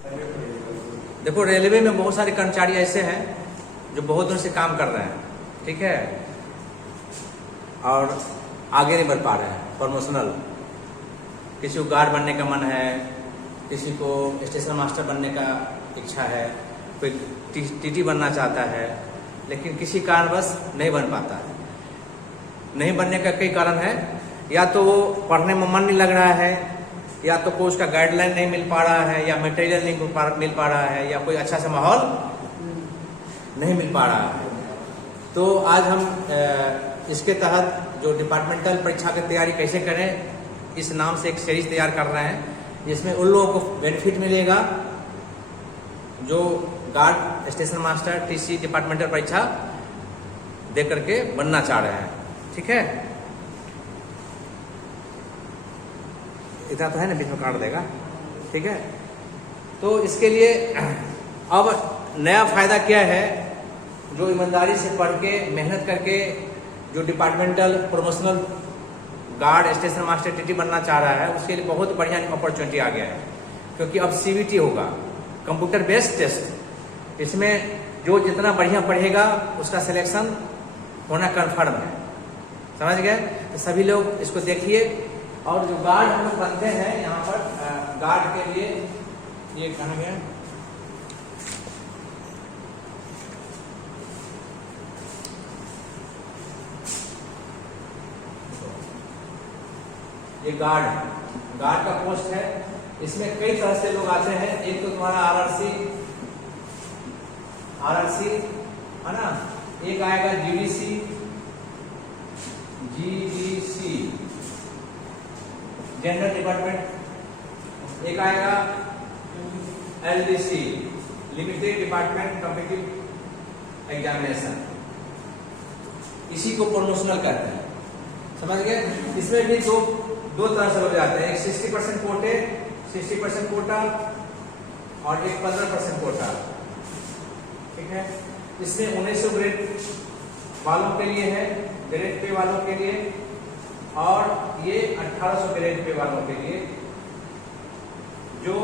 देखो, रेलवे में बहुत सारे कर्मचारी ऐसे हैं जो बहुत दिनों से काम कर रहे हैं, ठीक है, और आगे नहीं बढ़ पा रहे हैं प्रमोशनल। किसी को गार्ड बनने का मन है, किसी को स्टेशन मास्टर बनने का इच्छा है, कोई टीटी बनना चाहता है, लेकिन किसी कारणवश नहीं बन पाता है। नहीं बनने का कई कारण है, या तो वो पढ़ने में मन नहीं लग रहा है, या तो कोई उसका गाइडलाइन नहीं मिल पा रहा है, या मटेरियल नहीं मिल पा रहा है, या कोई अच्छा सा माहौल नहीं मिल पा रहा है। तो आज हम इसके तहत जो डिपार्टमेंटल परीक्षा की तैयारी कैसे करें, इस नाम से एक सीरीज तैयार कर रहे हैं, जिसमें उन लोगों को बेनिफिट मिलेगा जो guard, station master, TC, departmental परीक्षा दे करके बनना चाह रहे हैं, ठीक है। इतना तो है ना, बीच में काट देगा, ठीक है। तो इसके लिए अब नया फायदा क्या है, जो ईमानदारी से पढ़ के मेहनत करके जो departmental promotional guard, station master, TT बनना चाह रहा है, उसके लिए बहुत बढ़िया अपॉर्चुनिटी आ गया है। क्योंकि अब सीबीटी होगा, कंप्यूटर बेस्ड टेस्ट। इसमें जो जितना बढ़िया पढ़ेगा उसका सिलेक्शन होना कन्फर्म है, समझ गए। तो सभी लोग इसको देखिए। और जो गार्ड हम लोग बनते हैं यहाँ पर, गार्ड के लिए ये कहा गया, ये गार्ड का पोस्ट है। इसमें कई तरह से लोग आते हैं। एक तो तुम्हारा आरआरसी है ना, एक आएगा जीडीसी, जनरल डिपार्टमेंट, एक आएगा LDC, limited department competitive examination. इसी को प्रमोशनल कहते हैं, समझ गए। इसमें भी दो तरह से लोग जाते हैं, एक 60% कोटे, 60% कोटा, और एक 15% कोटा, ठीक है। इसमें 1900 ग्रेड वालों के लिए है, ग्रेड पे वालों के लिए, और ये 1800 ग्रेड पे वालों के लिए, जो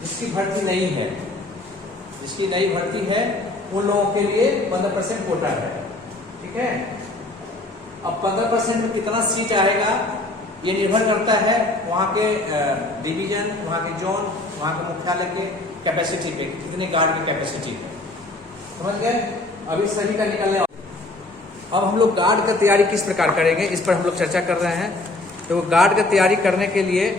जिसकी भर्ती नहीं है, जिसकी नई भर्ती है, उन लोगों के लिए 15% कोटा है, ठीक है। अब 15% में कितना सीट आएगा ये निर्भर करता है वहाँ के डिवीजन, वहाँ के जोन, वहाँ के मुख्यालय के कैपेसिटी पे, कितने गार्ड की कैपेसिटी है, समझ गए। अभी सभी का निकलने। अब हम लोग गार्ड का तैयारी किस प्रकार करेंगे, इस पर हम लोग चर्चा कर रहे हैं। तो गार्ड का तैयारी करने के लिए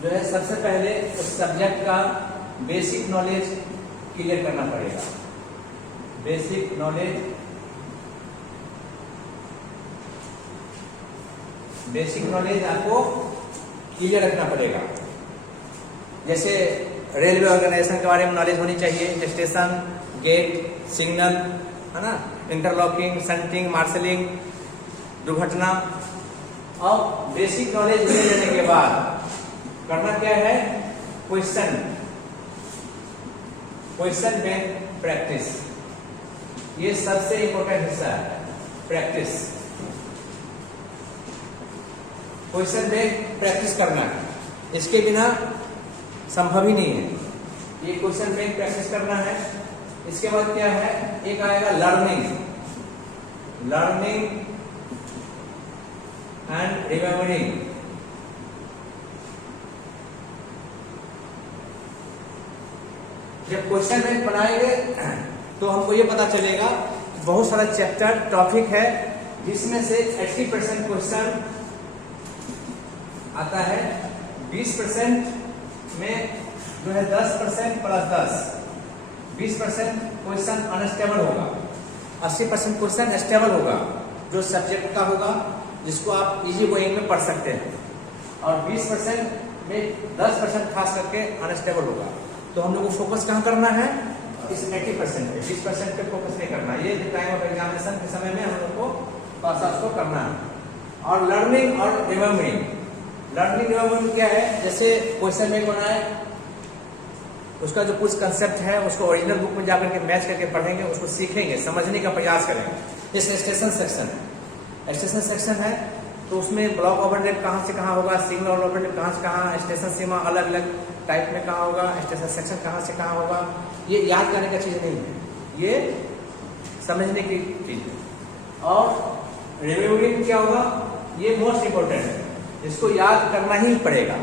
जो है, सबसे पहले उस सब्जेक्ट का बेसिक नॉलेज क्लियर करना पड़ेगा। बेसिक नॉलेज आपको क्लियर रखना पड़ेगा। जैसे रेलवे ऑर्गेनाइजेशन के बारे में नॉलेज होनी चाहिए, स्टेशन, गेट, सिग्नल, है ना, इंटरलॉकिंग, शंटिंग, मार्शलिंग, दुर्घटना। अब बेसिक नॉलेज ले लेने के बाद करना क्या है, क्वेश्चन बैंक प्रैक्टिस। ये सबसे इंपॉर्टेंट हिस्सा है, प्रैक्टिस। क्वेश्चन बैंक प्रैक्टिस करना है, इसके बिना संभव ही नहीं है। ये क्वेश्चन बैंक प्रैक्टिस करना है। इसके बाद क्या है, एक आएगा लर्निंग एंड रिमेम्बरिंग। जब क्वेश्चन बैंक बनाएंगे तो हमको ये पता चलेगा बहुत सारा चैप्टर टॉपिक है, जिसमें से 80% क्वेश्चन आता है, 20% में जो है 10% प्लस 10, 20% क्वेश्चन अनस्टेबल होगा, 80% क्वेश्चन स्टेबल होगा, जो सब्जेक्ट का होगा, जिसको आप इजी गोइंग में पढ़ सकते हैं, और 20% में 10% खास करके अनस्टेबल होगा। तो हम लोग को फोकस कहाँ करना है, इस 80% पे, 20% पे फोकस नहीं करना। ये टाइम ऑफ एग्जामिनेशन के समय में हम लोग को पास को करना है। और लर्निंग और रिमेम्बरिंग क्या है, जैसे क्वेश्चन बैंक बनाए, उसका जो कुछ कंसेप्ट है उसको ओरिजिनल बुक में जाकर के मैच करके पढ़ेंगे, उसको सीखेंगे, समझने का प्रयास करेंगे। इसमें स्टेशन सेक्शन है, तो उसमें ब्लॉक ओवरलैप कहाँ से कहाँ होगा, सिग्नल ओवरलैप कहाँ से कहाँ, स्टेशन सीमा अलग अलग टाइप में कहाँ होगा, स्टेशन सेक्शन कहाँ से कहाँ होगा, ये याद करने का चीज़ नहीं है, ये समझने की चीज़ है। और रिमेम्बरिंग क्या होगा, ये मोस्ट इंपॉर्टेंट है, इसको याद करना ही पड़ेगा,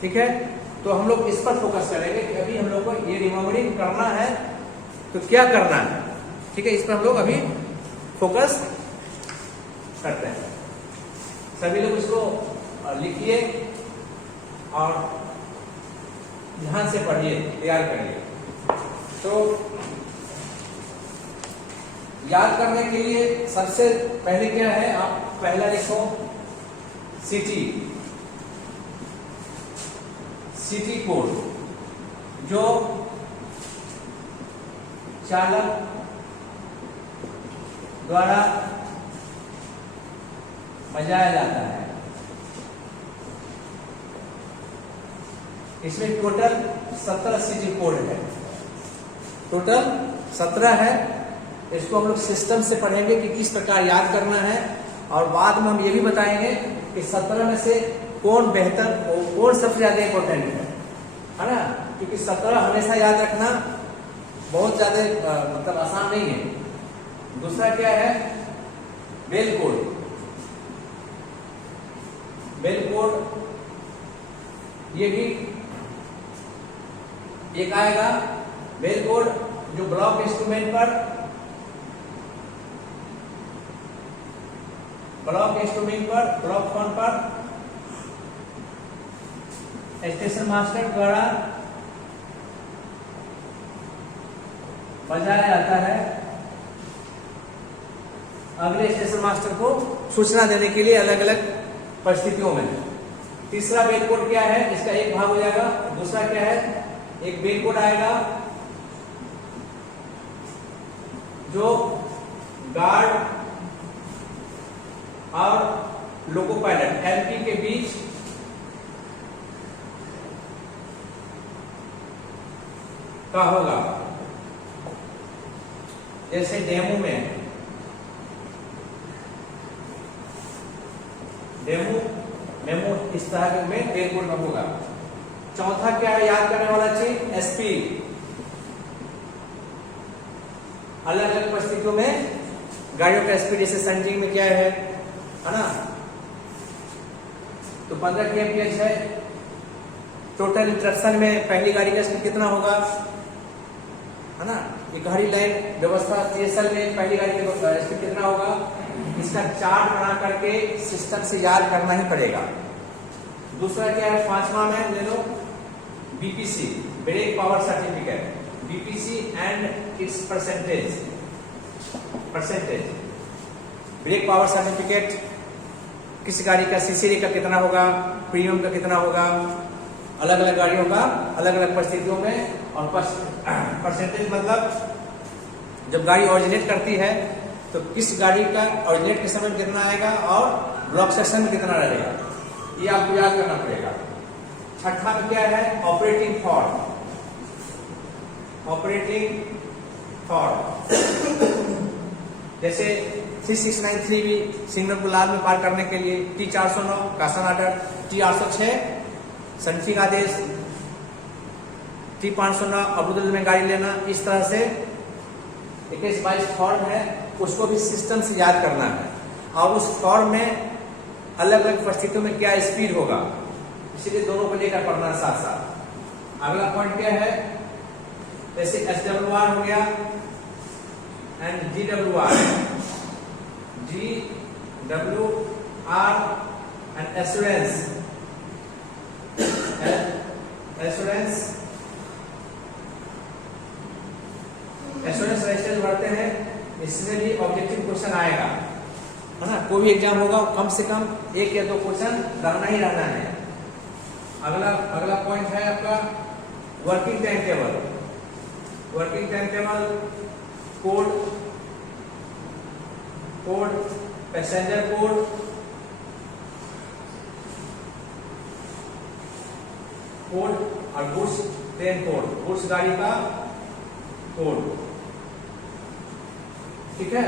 ठीक है। तो हम लोग इस पर फोकस करेंगे कि अभी हम लोग को ये रिमेम्बरिंग करना है तो क्या करना है, ठीक है। इस पर हम लोग अभी फोकस करते हैं। सभी लोग इसको लिखिए और ध्यान से पढ़िए, तैयार करिए। तो याद करने के लिए सबसे पहले क्या है, आप पहला लिखो सिटी, सिटी कोड जो चालक द्वारा बजाया जाता है। इसमें टोटल 17 सिटी कोड है, टोटल 17 है। इसको हम लोग सिस्टम से पढ़ेंगे कि किस प्रकार याद करना है, और बाद में हम ये भी बताएंगे कि 17 में से कौन बेहतर, कौन सबसे ज्यादा इंपॉर्टेंट है ना, क्योंकि 17 हमेशा याद रखना बहुत ज्यादा मतलब आसान नहीं है। दूसरा क्या है, बेल कोड, बेल कोड ये भी एक आएगा। बेल कोड जो ब्लॉक इंस्ट्रूमेंट पर, ब्लॉक इंस्ट्रूमेंट पर, ब्लॉक फोन पर स्टेशन मास्टर द्वारा बजाया जाता है अगले स्टेशन मास्टर को सूचना देने के लिए अलग अलग परिस्थितियों में। तीसरा बेल कोड क्या है, इसका एक भाग हो जाएगा। दूसरा क्या है, एक बेल कोड आएगा जो गार्ड और लोको पायलट एलपी के बीच का होगा। जैसे डेमो में, डेमो मेमो इस तरह में बेल कोड का होगा। चौथा क्या है याद करने वाला चीज, एसपी, अलग अलग परिस्थितियों में गाड़ियों का स्पीड, जैसे सेंटिंग में क्या है ना, तो 15 kmph है। टोटल इंटरप्शन में पहली गाड़ी का स्पीड कितना होगा, है ना। ये गाड़ी लाइन व्यवस्था TSL में पहली गाड़ी का स्पीड कितना होगा, इसका चार्ट बना करके सिस्टम से याद करना ही पड़ेगा। दूसरा क्या है, पांचवा में ले लो BPC, break power certificate, BPC and its percentage, percentage break power certificate, किस गाड़ी का सीसी का कितना होगा, प्रीमियम का कितना होगा, अलग अलग गाड़ियों का अलग अलग परिस्थितियों में। और परसेंटेज मतलब जब गाड़ी ऑरिजिनेट करती है तो किस गाड़ी का ऑरिजिनेट के समय में कितना आएगा और ब्लॉक सेक्शन में कितना रहेगा, ये आपको याद करना पड़ेगा। छठा में क्या है, ऑपरेटिंग फॉर्म, ऑपरेटिंग फॉर्म जैसे 3693 भी सिग्नल को लाल में पार करने के लिए, T409 Kasan order, T806 centring आदेश, T509 अबुदल में गाड़ी लेना। इस तरह से 21-22 फॉर्म है, उसको भी सिस्टम से याद करना है। और उस फॉर्म में अलग अलग परिस्थितियों में क्या स्पीड होगा, इसलिए दोनों को लेकर पढ़ना साथ साथ। अगला पॉइंट क्या है, जैसे SWR हो गया and GWR, GWR and assurance, assurance, assurance register भरते हैं, इसमें भी ऑब्जेक्टिव क्वेश्चन आएगा, है ना। कोई भी एग्जाम होगा कम से कम 1 या 2 क्वेश्चन रहना ही रहना है। अगला पॉइंट है आपका working time table, working time table, code, code, passenger code, code और गुड्स ट्रेन कोड, गुड्स गाड़ी का कोड, ठीक है।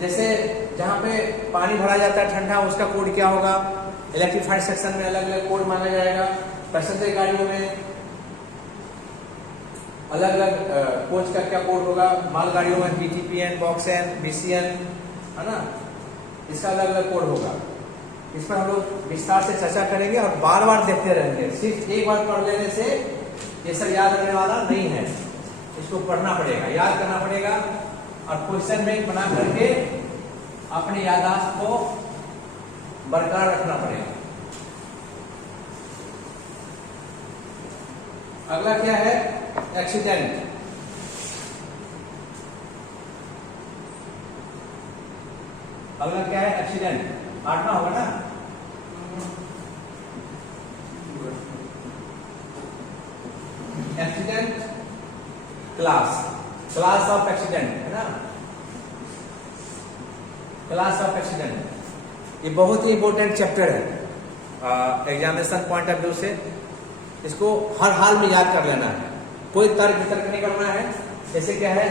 जैसे जहाँ पे पानी भरा जाता है ठंडा, उसका कोड क्या होगा। इलेक्ट्रीफाइड सेक्शन में अलग अलग कोड माना जाएगा। पैसेंजर गाड़ियों में अलग अलग कोच का क्या कोड होगा। मालगाड़ियों में BTPN, बॉक्सएन, BCN, है ना, इसका अलग अलग कोड होगा। इस पर हम लोग विस्तार से चर्चा करेंगे और बार बार देखते रहेंगे। सिर्फ एक बार पढ़ लेने से ये सब याद रहने वाला नहीं है, इसको पढ़ना पड़ेगा, याद करना पड़ेगा और क्वेश्चन बैंक बना करके अपने याददाश्त को बरकरार रखना पड़ेगा। अगला क्या है, एक्सीडेंट। अगला क्या है, एक्सीडेंट। आठवां होगा ना। एक्सीडेंट क्लास ऑफ एक्सीडेंट, है ना, क्लास ऑफ एक्सीडेंट। ये बहुत ही इंपॉर्टेंट चैप्टर है एग्जामिनेशन पॉइंट ऑफ व्यू से। इसको हर हाल में याद कर लेना है, कोई तर्क वितर्क नहीं करना है। जैसे क्या है,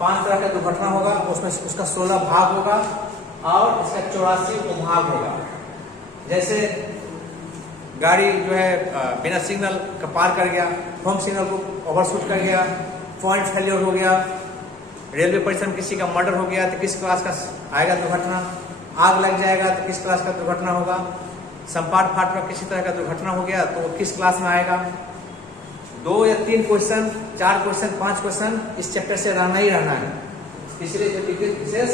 5 तरह का दुर्घटना होगा, उसमें उसका 16 भाग होगा और इसका 84 उपभाग होगा। जैसे गाड़ी जो है बिना सिग्नल का पार कर गया, होम सिग्नल को ओवरशूट कर गया, पॉइंट फेलियर हो गया, रेलवे परिसर में किसी का मर्डर हो गया तो किस क्लास का आएगा दुर्घटना, आग लग जाएगा तो किस क्लास का दुर्घटना होगा, संपाट फाट पर किसी तरह का दुर्घटना हो गया तो किस क्लास में आएगा। 2 या 3 क्वेश्चन, 4 क्वेश्चन, 5 क्वेश्चन इस चैप्टर से रहना ही रहना है, इसलिए विशेष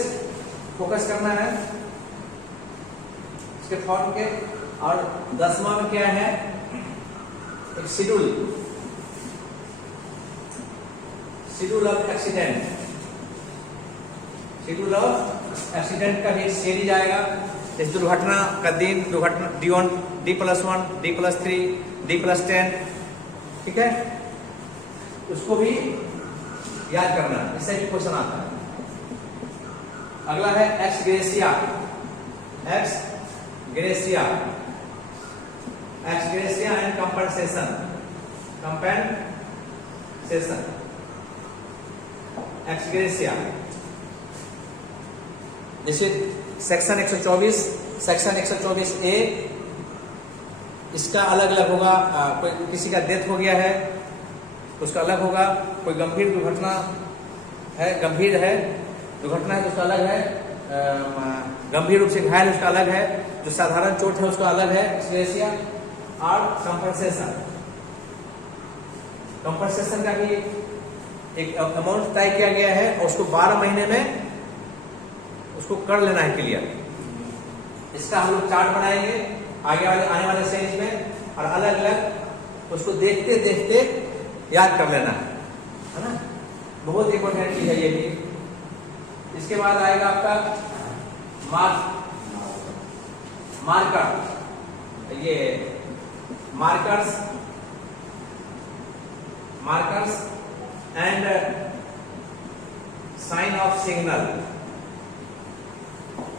फोकस करना है इसके फॉर्म के। और 10वां में क्या है, एक schedule of accident. Schedule of accident का भी एक सीरीज आएगा। इस दुर्घटना का दिन, दुर्घटना D1, D+1, D+3, D+10, ठीक है, उसको भी याद करना, इससे भी क्वेश्चन आता है। अगला है x gratia. And compensation. X gratia जैसे सेक्शन 124A, इसका अलग अलग होगा। कोई किसी का डेथ हो गया है तो उसका अलग होगा। कोई गंभीर दुर्घटना है, गंभीर है दुर्घटना है तो उसका अलग है। गंभीर रूप से घायल उसका अलग है। जो साधारण चोट है उसका अलग है, एक्सग्रेसिया। और कंपनसेशन का भी एक अमाउंट तय किया गया है और उसको 12 महीने में उसको कर लेना है क्लियर। इसका हम लोग चार्ट बनाएंगे आने वाले सीरीज में, और अलग अलग उसको देखते देखते याद कर लेना है ना, बहुत इंपॉर्टेंट चीज है ये भी। इसके बाद आएगा आपका मार्कर। ये markers and sign off signal.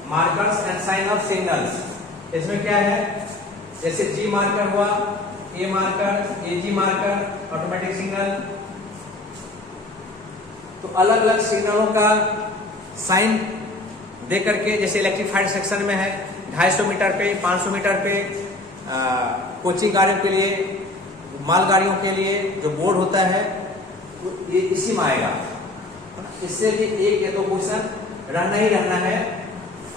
Markers and sign off signals, इसमें क्या है, जैसे G मार्कर हुआ, A marker, AG marker, automatic signal. तो अलग अलग सिग्नलों का साइन दे करके, जैसे इलेक्ट्रीफाइड सेक्शन में है 250 मीटर पे, 500 मीटर पे, कोचिंग गाड़ियों के लिए, मालगाड़ियों के लिए जो बोर्ड होता है ये इसी में आएगा। इससे भी 1 या 2 क्वेश्चन रहना ही रहना है।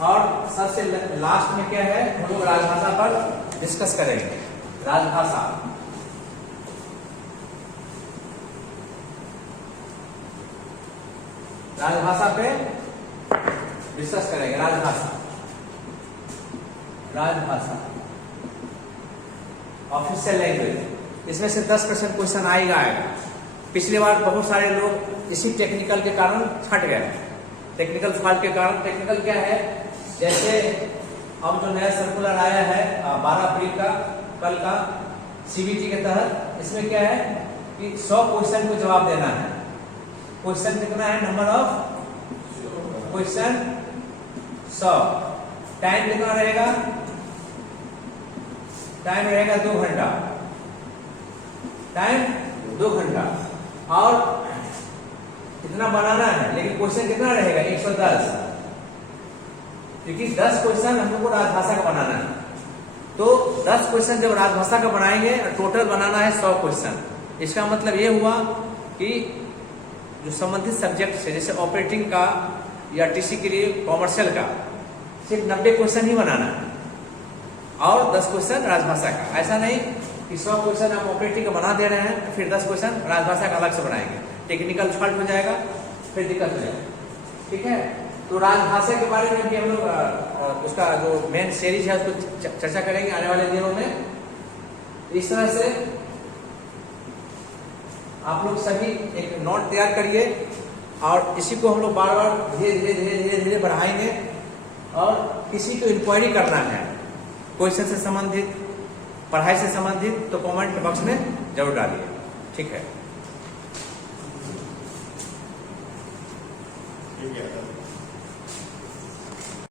और सबसे लास्ट में क्या है, हम लोग राजभाषा पर डिस्कस करेंगे। राजभाषा पे डिस्कस करेंगे। राजभाषा ऑफिशियल लैंग्वेज, इसमें से 10% क्वेश्चन आएगा। पिछली बार बहुत सारे लोग इसी टेक्निकल के कारण छट गए, टेक्निकल फॉल्ट के कारण। टेक्निकल क्या है, जैसे अब जो नया सर्कुलर आया है 12 अप्रैल का, कल का, CBT के तहत, इसमें क्या है कि 100 क्वेश्चन को जवाब देना है। क्वेश्चन कितना है, नंबर ऑफ क्वेश्चन 100। टाइम कितना रहेगा, टाइम रहेगा 2 घंटा, टाइम 2 घंटा। और कितना बनाना है, लेकिन क्वेश्चन कितना रहेगा, 110। क्योंकि 10 क्वेश्चन हम लोग को राजभाषा का बनाना है। तो 10 क्वेश्चन जब राजभाषा का बनाएंगे, टोटल बनाना है 100 क्वेश्चन। इसका मतलब ये हुआ कि जो संबंधित सब्जेक्ट है, जैसे ऑपरेटिंग का या टीसी के लिए कॉमर्शियल का, सिर्फ 90 क्वेश्चन ही बनाना है और 10 क्वेश्चन राजभाषा का। ऐसा नहीं कि 100 क्वेश्चन हम ऑपरेटिंग का बना दे रहे हैं, फिर 10 क्वेश्चन राजभाषा का अलग से बनाएंगे, टेक्निकल फॉल्ट हो जाएगा, फिर दिक्कत हो जाएगा। ठीक है, तो राजभाषा के बारे में भी हम लोग उसका जो मेन सीरीज है उसको चर्चा करेंगे आने वाले दिनों में। इस तरह से आप लोग सभी एक नोट तैयार करिए और इसी को हम लोग बार बार धीरे धीरे धीरे धीरे धीरे बढ़ाएंगे। और किसी को इंक्वायरी करना है क्वेश्चन से संबंधित, पढ़ाई से संबंधित, तो कमेंट बॉक्स में जरूर डालिए। ठीक है।